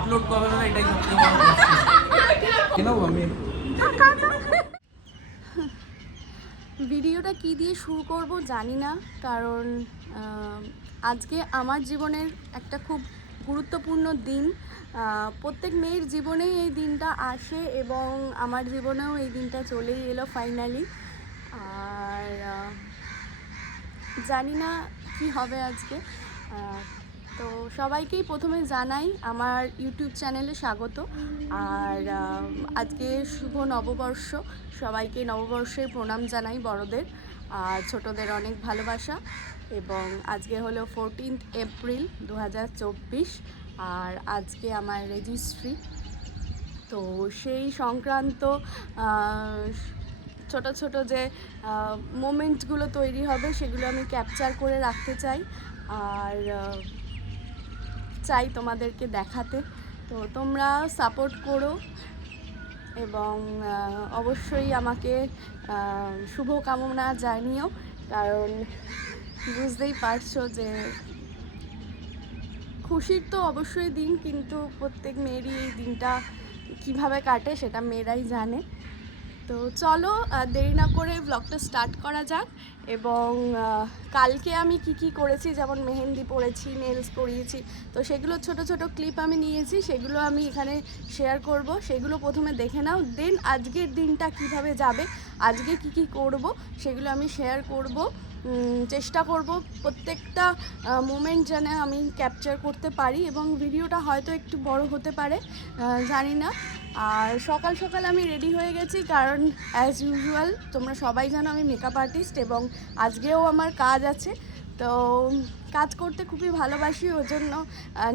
Upload কবে হবে এটাই বড় কেন আমি? ভিডিওটা কি দিয়ে শুরু করব জানি না কারণ আজকে আমার জীবনের একটা খুব গুরুত্বপূর্ণ দিন। প্রত্যেক মেয়ের জীবনেই এই দিনটা আসে এবং আমার জীবনেও এই দিনটা চলেই এলো ফাইনালি আর জানি না কি হবে আজকে। তো সবাইকেই প্রথমে জানাই আমার ইউটিউব চ্যানেলে স্বাগত। আর আজকে শুভ নববর্ষ। সবাইকে নববর্ষের প্রণাম জানাই বড়দের। আর ছোটদের অনেক ভালোবাসা। এবং আজকে হলো ফোরটিন্থ এপ্রিল দু হাজার চব্বিশ। আর আজকে আমার রেজিস্ট্রি তো সেই সংক্রান্ত ছোট ছোট যে মোমেন্টসগুলো তৈরি হবে, সেগুলো আমি ক্যাপচার করে রাখতে চাই। আর চাই তোমাদেরকে দেখাতে। তো তোমরা সাপোর্ট করো এবং অবশ্যই আমাকে শুভকামনা জানিও। কারণ বুঝতেই পারছ যে খুশির তো অবশ্যই দিন, কিন্তু প্রত্যেক মেয়েরই এই দিনটা কীভাবে কাটে সেটা মেয়েরাই জানে। তো চলো দেরি না করে ব্লগটা স্টার্ট করা যাক এবং কালকে আমি কি কি করেছি, যেমন মেহেন্দি পরেছি নেলস করিয়েছি তো সেগুলো ছোট ছোট ক্লিপ আমি নিয়েছি, সেগুলো আমি এখানে শেয়ার করব, সেগুলো প্রথমে দেখে নাও দেন আজকের দিনটা কীভাবে যাবে, আজকে কি কি করব, সেগুলো আমি শেয়ার করব। চেষ্টা করব প্রত্যেকটা মোমেন্ট যেন আমি ক্যাপচার করতে পারি এবং ভিডিওটা হয়তো একটু বড় হতে পারে জানি না। আর সকাল সকাল আমি রেডি হয়ে গেছি কারণ অ্যাজ ইউজুয়াল তোমরা সবাই জানো আমি মেকআপ আর্টিস্ট এবং আজকেও আমার কাজ আছে। তো কাজ করতে খুবই ভালোবাসি ওই জন্য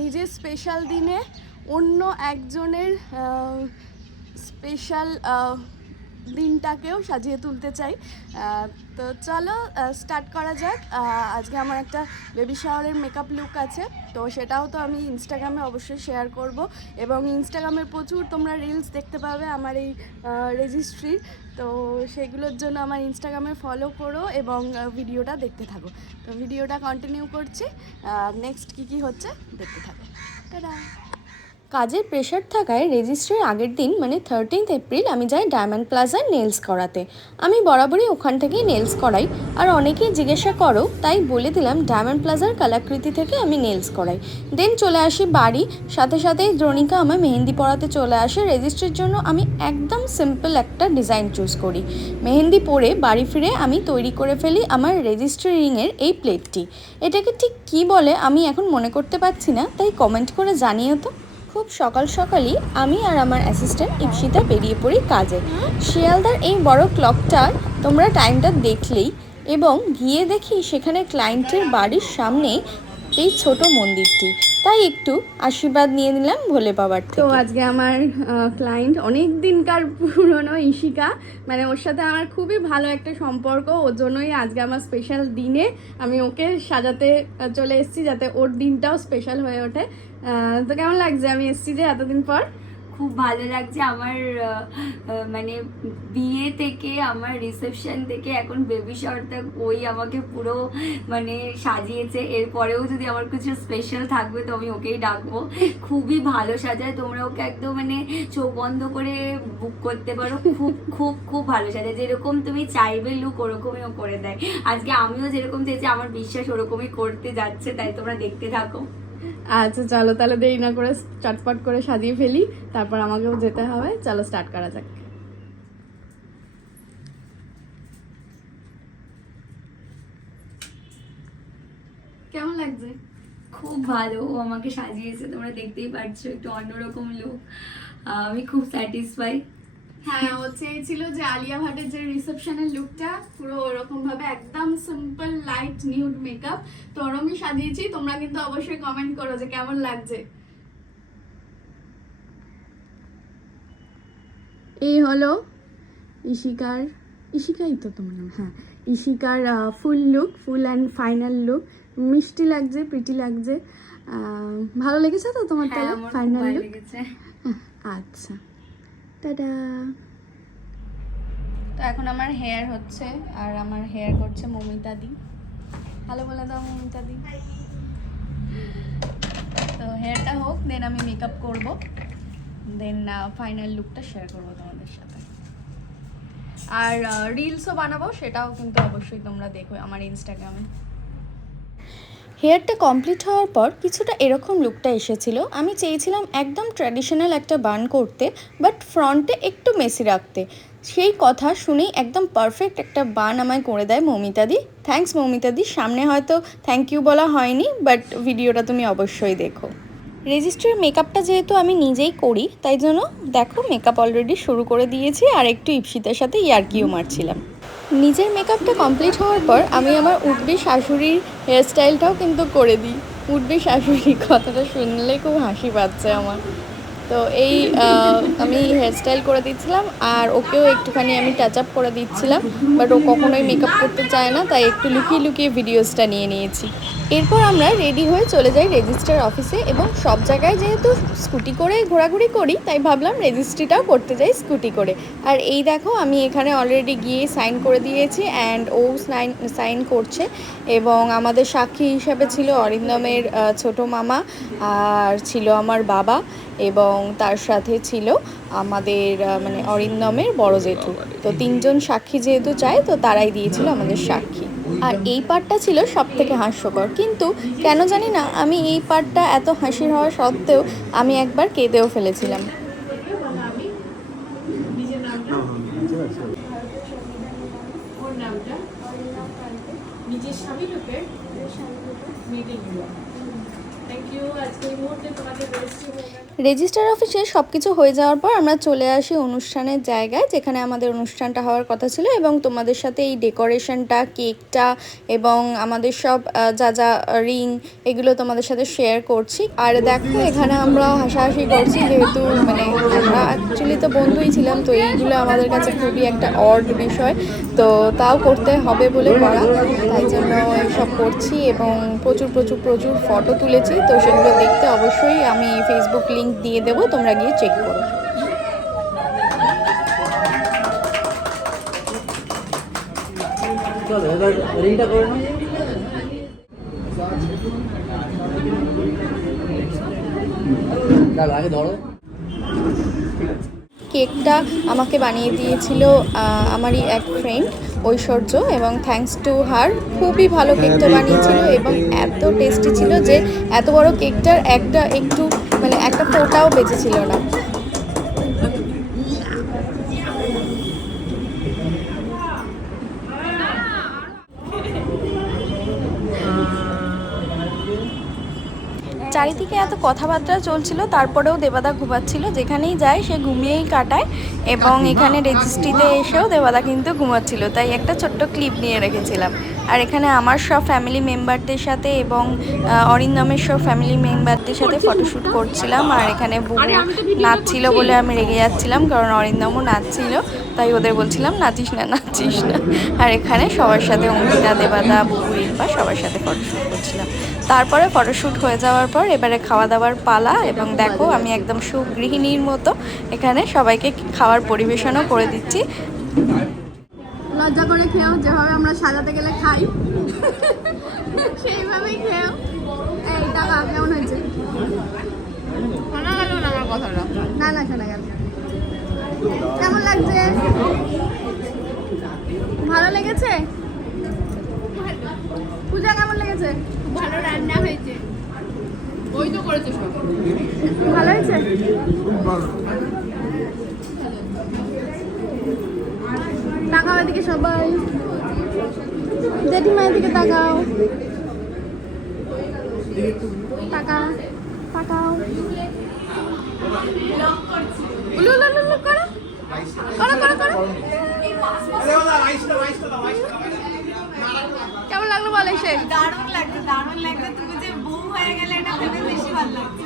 নিজের স্পেশাল দিনে অন্য একজনের স্পেশাল দিনটাকেও সাজিয়ে তুলতে চাই। তো চলো স্টার্ট করা যাক। আজকে আমার একটা বেবি শাওয়ারের মেকআপ লুক আছে। তো সেটাও তো আমি ইনস্টাগ্রামে অবশ্যই শেয়ার করব। এবং ইনস্টাগ্রামে প্রচুর তোমরা রিলস দেখতে পাবে আমার এই রেজিস্ট্রির তো সেগুলোর জন্য আমার ইনস্টাগ্রামে ফলো করো এবং ভিডিওটা দেখতে থাকো। তো ভিডিওটা কন্টিনিউ করছি। নেক্সট কী কী হচ্ছে দেখতে থাকো। কাজের প্রেশার থাকায় রেজিস্ট্রির আগের দিন মানে থার্টিন্থ এপ্রিল আমি যাই ডায়মন্ড প্লাজার নেলস করাতে। আমি বরাবরই ওখান থেকেই নেলস করাই। আর অনেকেই জিজ্ঞাসা করো, তাই বলে দিলাম ডায়মন্ড প্লাজার কালাকৃতি থেকে আমি নেলস করাই। দেন চলে আসি বাড়ি। সাথে সাথেই দ্রোণিকা আমার মেহেন্দি পরাতে চলে আসে। রেজিস্ট্রির জন্য আমি একদম সিম্পল একটা ডিজাইন চুজ করি। মেহেন্দি পরে বাড়ি ফিরে আমি তৈরি করে ফেলি আমার রেজিস্ট্রি রিংয়ের এই প্লেটটি এটাকে ঠিক কী বলে আমি এখন মনে করতে পারছি না, তাই কমেন্ট করে জানিও তো। খুব সকাল সকালই আমি আর আমার অ্যাসিস্ট্যান্ট ইপসিতা বেরিয়ে পড়ি কাজে। শিয়ালদার এই বড় ক্লকটার তোমরা টাইমটা দেখলেই এবং গিয়ে দেখি সেখানে ক্লায়েন্টের বাড়ির সামনে এই ছোট মন্দিরটি। তাই একটু আশীর্বাদ নিয়ে নিলাম ভোলে বাবার তো আজকে আমার ক্লায়েন্ট অনেক দিনকার পুরনো ইশিকা মানে ওর সাথে আমার খুবই ভালো একটা সম্পর্ক। ওর জন্যই আজকে আমার স্পেশাল দিনে আমি ওকে সাজাতে চলে এসেছি যাতে ওর দিনটাও স্পেশাল হয়ে ওঠে। তো কেমন লাগছে? আমি এসেছি যে এতদিন পর। খুব ভালো লাগছে আমার মানে বিয়ে থেকে, আমার রিসেপশন থেকে এখন বেবি তক ওই আমাকে পুরো মানে সাজিয়েছে। এরপরেও যদি আমার কিছু স্পেশাল থাকবে তো আমি ওকেই ডাকবো। খুবই ভালো সাজায়, তোমরা ওকে একদম মানে চোখ বন্ধ করে বুক করতে পারো। খুব খুব খুব ভালো সাজায়। যেরকম তুমি চাইবে লুক ওরকমই ও করে দেয়। আজকে আমিও যেরকম চেয়েছি আমার বিশ্বাস ওরকমই করতে যাচ্ছে, তাই তোমরা দেখতে থাকো। আচ্ছা চলো তাহলে দেরি না করে চটপট করে সাজিয়ে ফেলি। তারপর আমাকেও যেতে হবে। চলো স্টার্ট করা যাক। কেমন লাগছে? খুব ভালো। আমাকে সাজিয়েছে, তোমরা দেখতেই পারছ, একটু অন্যরকম লুক আমি খুব স্যাটিসফাই হ্যাঁ ও চেয়েছিল যে আলিয়া ভাটের যে রিসেপশনের লুকটা পুরো ওরকম ভাবে একদম সিম্পল লাইট নিউড মেকআপ তো ওরমই সাজিয়েছি। তোমরা কিন্তু অবশ্যই কমেন্ট করো যে কেমন লাগছে। এই হলো ইশিকার ইশিকাই তো তোমার নাম হ্যাঁ ইশিকার full look full and final look মিষ্টি লাগছে প্রিটি লাগছে। ভালো লেগেছে তো তোমার হ্যাঁ ফাইনাল ভালো লুক আচ্ছা। তো এখন আমার হেয়ার হচ্ছে, আর আমার হেয়ার করছে মমিতা দি। ভালো বলে দাও মমিতা দি। তো হেয়ারটা হোক দেন আমি মেকআপ করব। দেন ফাইনাল লুকটা শেয়ার করব তোমাদের সাথে। আর রিলসও বানাবো, সেটাও কিন্তু অবশ্যই তোমরা দেখো আমার ইনস্টাগ্রামে হেয়ারটা কমপ্লিট হওয়ার পর কিছুটা এরকম লুকটা এসেছিল। আমি চেয়েছিলাম একদম ট্র্যাডিশনাল একটা বান করতে, বাট ফ্রন্টে একটু মেসি রাখতে। সেই কথা শুনেই একদম পারফেক্ট একটা বান আমায় করে দেয় মৌমিতাদি। থ্যাঙ্কস মৌমিতাদি, সামনে হয়তো থ্যাংক ইউ বলা হয়নি, বাট ভিডিওটা তুমি অবশ্যই দেখো। রেজিস্টার মেকআপটা যেহেতু আমি নিজেই করি, তাই জন্য দেখো, মেকআপ অলরেডি শুরু করে দিয়েছি, আর একটু ইপসিতার সাথে ইয়ার্কিও মারছিলাম। নিজের মেকআপটা কমপ্লিট হওয়ার পর আমি আমার উঠবি শাশুড়ির হেয়ারস্টাইলটাও কিন্তু করে দিই। উঠবি শাশুড়ি কথাটা শুনলে খুব হাসি পাচ্ছে আমার। তো এই আমি হেয়ারস্টাইল করে দিচ্ছিলাম আর ওকেও একটুখানি আমি টাচ আপ করে দিচ্ছিলাম বাট ও কখনোই মেকআপ করতে চায় না, তাই একটু লুকিয়ে লুকিয়ে ভিডিওসটা নিয়ে নিয়েছি। এরপর আমরা রেডি হয়ে চলে যাই রেজিস্টার অফিসে এবং সব জায়গায় যেহেতু স্কুটি করে ঘোরাঘুরি করি, তাই ভাবলাম রেজিস্ট্রিটাও করতে যাই স্কুটি করে। আর এই দেখো, আমি এখানে অলরেডি গিয়ে সাইন করে দিয়েছি অ্যান্ড ও সাইন সাইন করছে এবং আমাদের সাক্ষী হিসাবে ছিল অরিন্দমের ছোট মামা আর ছিল আমার বাবা এবং তার সাথে ছিল আমাদের মানে অরিন্দমের বড় জেঠু। তো তিনজন সাক্ষী যেহেতু চায়, তো তারাই দিয়েছিল আমাদের সাক্ষী। আর এই পার্টটা ছিল সব থেকে হাস্যকর। কিন্তু কেন জানি না, আমি এই পার্টটা এত হাসির হওয়া সত্ত্বেও আমি একবার কেঁদেও ফেলেছিলাম। নিজের স্বামী লোকের মিটিং থ্যাংক ইউ আজকে এই মুহূর্তে তোমাদের রেজিস্ট্রি অফিসে সব কিছু হয়ে যাওয়ার পর আমরা চলে আসি অনুষ্ঠানের জায়গায়, যেখানে আমাদের অনুষ্ঠানটা হওয়ার কথা ছিল এবং তোমাদের সাথে এই ডেকোরেশনটা কেকটা এবং আমাদের সব যা যা রিং এগুলো তোমাদের সাথে শেয়ার করছি। আর দেখো, এখানে আমরা হাসাহাসি করছি যেহেতু মানে আমরা অ্যাকচুয়ালি তো বন্ধুই ছিলাম, তো এইগুলো আমাদের কাছে খুবই একটা অড বিষয়। তো তাও করতে হবে বলে করা। তাই জন্য এইসব করছি এবং প্রচুর প্রচুর প্রচুর ফটো তুলেছি। তো সেগুলো দেখতে অবশ্যই আমি ফেসবুক লিঙ্ক দিয়ে দেবো, তোমরা গিয়ে চেক করো। আগে ধরো। কেকটা আমাকে বানিয়ে দিয়েছিল আমারই এক ফ্রেন্ড ঐশ্বর্য এবং থ্যাংকস টু হার খুবই ভালো কেকটা বানিয়েছিল এবং এত টেস্টি ছিল যে এত বড় কেকটার একটা একটু মানে একটা ফোটাও বেঁচেছিল না। চারিদিকে এত কথাবার্তা চলছিল তারপরেও দেবাদা ঘুমাচ্ছিল। যেখানেই যায় সে ঘুমিয়েই কাটায় এবং এখানে রেজিস্ট্রিতে এসেও দেবাদা কিন্তু ঘুমাচ্ছিল। তাই একটা ছোট্ট ক্লিপ নিয়ে রেখেছিলাম। আর এখানে আমার সব ফ্যামিলি মেম্বারদের সাথে এবং অরিন্দমের সব ফ্যামিলি মেম্বারদের সাথে ফটোশ্যুট করছিলাম। আর এখানে বুবু নাচছিল বলে আমি রেগে যাচ্ছিলাম কারণ অরিন্দমও নাচছিল। তাই ওদের বলছিলাম নাচিস না নাচিস না। আর এখানে সবার সাথে অঙ্কিতা দেবাদা বুবু রিম্পা সবার সাথে ফটোশ্যুট করছিলাম। তারপরে ফটোশ্যুট হয়ে যাওয়ার পর এবারে খাওয়া দাওয়ার পালা এবং দেখো আমি একদম সুগৃহিণীর মতো এখানে সবাইকে খাওয়ার পরিবেশনও করে দিচ্ছি। লজ্জা করে খেয়েও যেভাবে আমরা সাজাতে গেলে খাই, সেইভাবেই খেয়েও। কেমন হয়েছে? কেমন লাগছে? ভালো লেগেছে? পূজা, কেমন লেগেছে? ভালো রান্না হয়েছে। ওই তো করেছে সব। ভালো হয়েছে? তাকাও এদিকে সবাই। জেঠিমা এদিকে তাকাও। তাকাও তাকাও। উলু উলু উলু করো। করো করো করো। লাগল বলে সে। দারুণ লাগছে দারুণ লাগছে। তুমি যে বউ হয়ে গেলে এটা ভেবে বেশি ভালো লাগছে।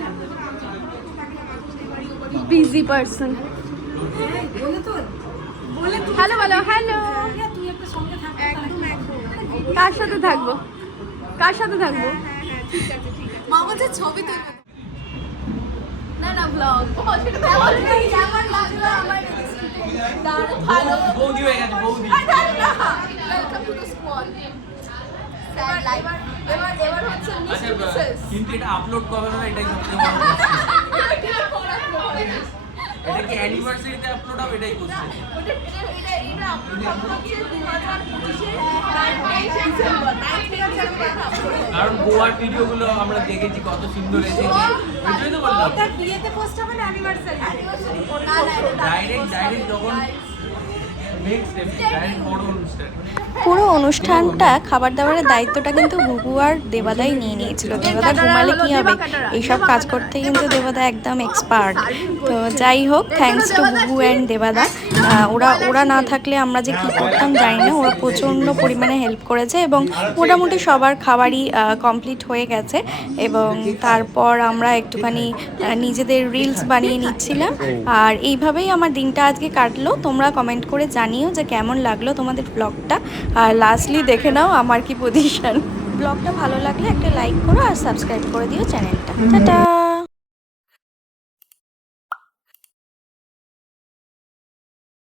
বিজি পার্সন হ্যালো বলো হ্যালো তুই একটা সঙ্গে থাক একদম একদম। কার সাথে থাকব? কার সাথে থাকব? মা বলছে ছবি তুলবে। না না ব্লগ কেমন লাগল আমার দারুণ ভালো। বৌদি হয়ে গেছে বৌদি। ওয়েলকাম টু দ্য স্কোয়াড এবার এবার হচ্ছে আচ্ছা কিন্তু এটা আপলোড কবে হবে এটাই সবচেয়ে বড় এটা কি অ্যানিভার্সারিতে আপলোড হবে? এটাই কোশ্চেন কারণ গোয়ার ভিডিওগুলো আমরা দেখেছি কত সুন্দর এসেছে। ওইটাই তো বললাম। ওটা বিয়েতে পোস্ট হবে না অ্যানিভার্সারি ডাইরেক্ট ডাইরেক্ট যখন নেক্সট ডাইরেক্ট বড় অনুষ্ঠান। পুরো অনুষ্ঠানটা খাবার দাবারের দায়িত্বটা কিন্তু গুগু আর দেবাদাই নিয়ে নিয়েছিল। দেবাদা ঘুমালে কি হবে? এইসব কাজ করতে কিন্তু দেবাদা একদম এক্সপার্ট তো যাই হোক থ্যাঙ্কস টু গুগু অ্যান্ড দেবাদা। ওরা ওরা না থাকলে আমরা যে কি করতাম জানি না। ওরা প্রচণ্ড পরিমাণে হেল্প করেছে এবং মোটামুটি সবার খাবারই কমপ্লিট হয়ে গেছে এবং তারপর আমরা একটুখানি নিজেদের রিলস বানিয়ে নিচ্ছিলাম। আর এইভাবেই আমার দিনটা আজকে কাটলো। তোমরা কমেন্ট করে জানিও যে কেমন লাগল তোমাদের ব্লগটা আর লাস্টলি দেখে নাও আমার কি পজিশন ব্লগটা ভালো লাগলে একটা লাইক করো আর সাবস্ক্রাইব করে দিও চ্যানেলটা টাটা